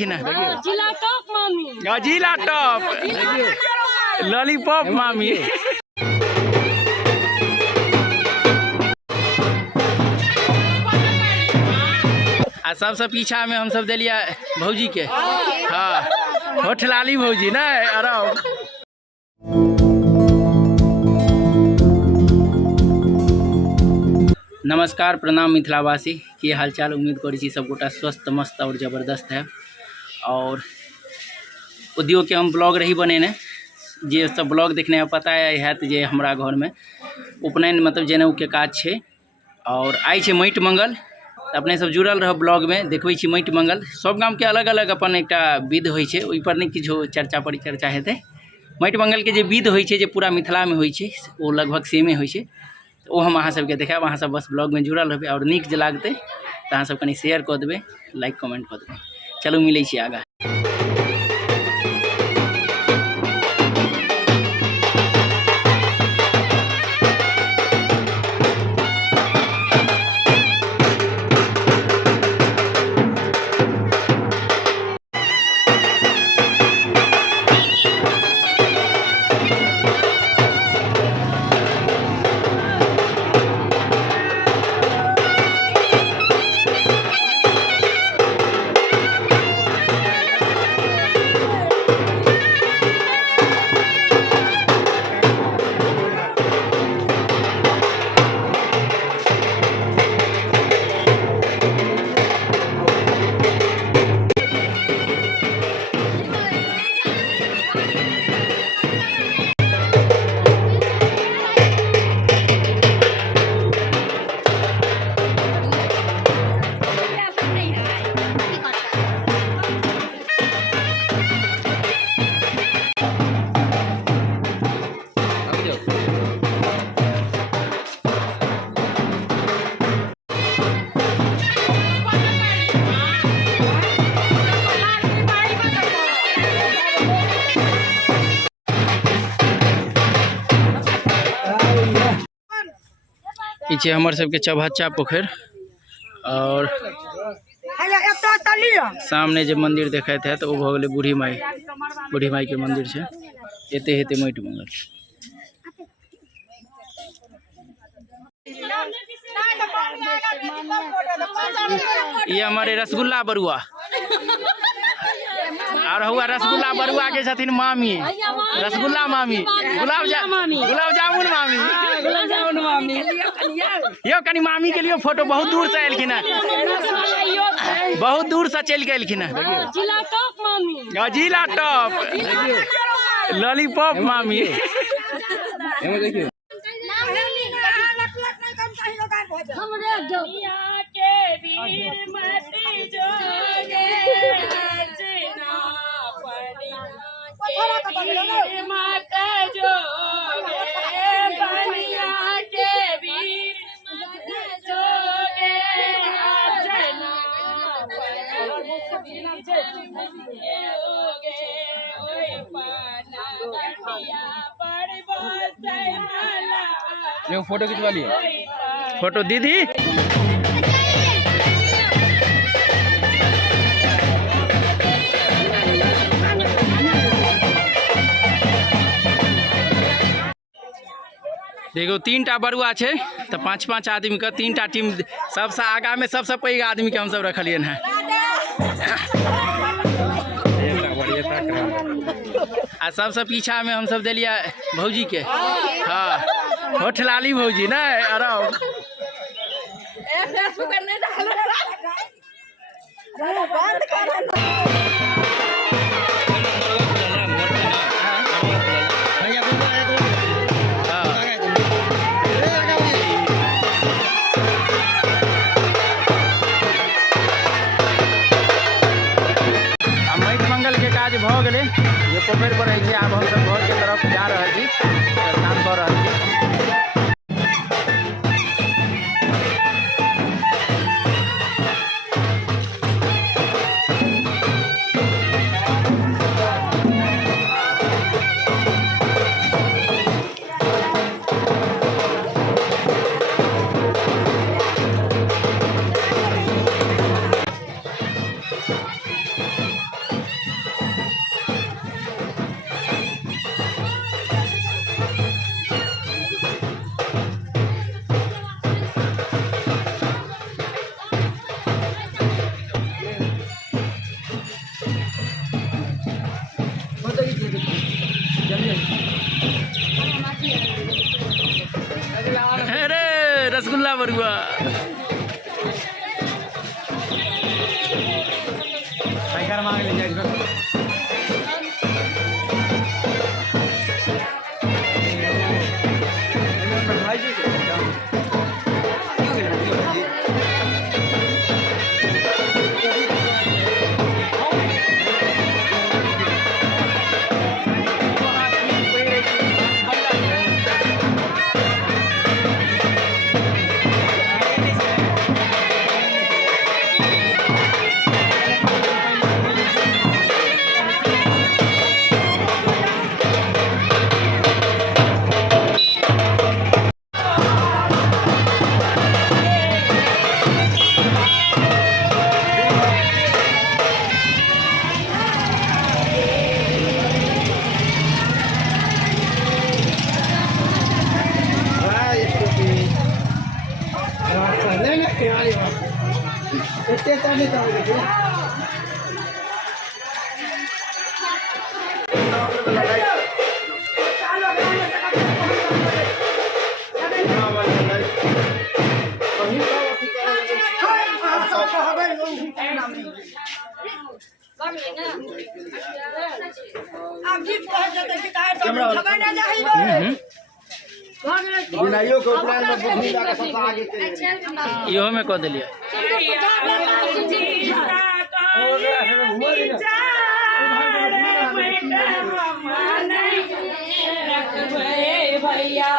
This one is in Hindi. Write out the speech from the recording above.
एलखिन है जिला टॉप मामी, जिला टॉप लॉलीपॉप मामी। आ सबसे पीछा में हम सब दिलिया भौजी के, हाँ होठलाली भौजी ना। अरे नमस्कार, प्रणाम मिथिलावासी, की हालचाल। उम्मीद करी छी सब गोटा स्वस्थ मस्त और ज़बरदस्त है। और उद्योग के हम ब्लॉग रही बनेने, जे सब ब्लॉग देखने पता है जे हमरा घर में उपनयन मतलब जनेऊ के काज छे। और आई छे माटि मंगल, अपने सब जुड़ल रह ब्लॉग में देखबै छी। माटि मंगल सब गाम के अलग अलग अपन एकटा विध होइ छे, ओइ पर नहीं किछो चर्चा परिचर्चा हेतै। माटि मंगल के जे विध होइ छे जे पूरा मिथिला में होइ छे ओ लगभग सेमे होइ छे। वो हम अहाँ सबके देखाब, अहाँ सब बस ब्लॉग में जुड़ल रहबै। और नीक जे लागतै तऽ अहाँ सब कनी शेयर कऽ देबै, लाइक कमेंट कऽ देबै। चलू मिलै छी आगाँ। पीछे हमर सबके चौहच्चा पोखर और सामने जो मंदिर देखाइत है तो वो भऽ गेलै बूढ़ी माई के मंदिर है। एते हेते माटि मंगल। ये हमारे रसगुल्ला बरुआ और हुआ रसगुल्ला बरुआ के छथिन मामी, रसगुल्ला मामी, गुलाब जामुन मामी। यो कनी मामी के लिए फोटो बहुत दूर से एलखिन है, बहुत दूर से चल के एलखिन है। जिला टॉप मामी, जिला टॉप लॉलीपॉप मामी। हमरे दुनिया के वीर मती जोगे अर्चना पनिया के वीर मत जोगे, पनिया के वीर मत जोगे अर्चना पनिया जोगे। ओए पाना कटिया पर बसै मला। ये फोटो खिंचवा लिए, फोटो दीदी। देखो 3टा बरुआ है तो 5-5 आदमी का 3टा टीम। सबसे आगा में सबसे पैघ आदमी के हम सब रखलियन है। आ सबसे पीछा में हम सब दिलिया भौजी के, हाँ होठलाली भौजी ना। अरे माटि मंगल के काज भऽ गेलै। ये पोखरि पर है, आब हम सब घर के तरफ जा रहे छी, काम कर रहे छी। अरे रसगुल्ला बरुआ आप जीत पहुंच जाते कि तार तो खबर ना जाही बे बिनाइयो के उपरांत में बुद्धि लगा सब आगे चले इहो में कह दिलिए भैया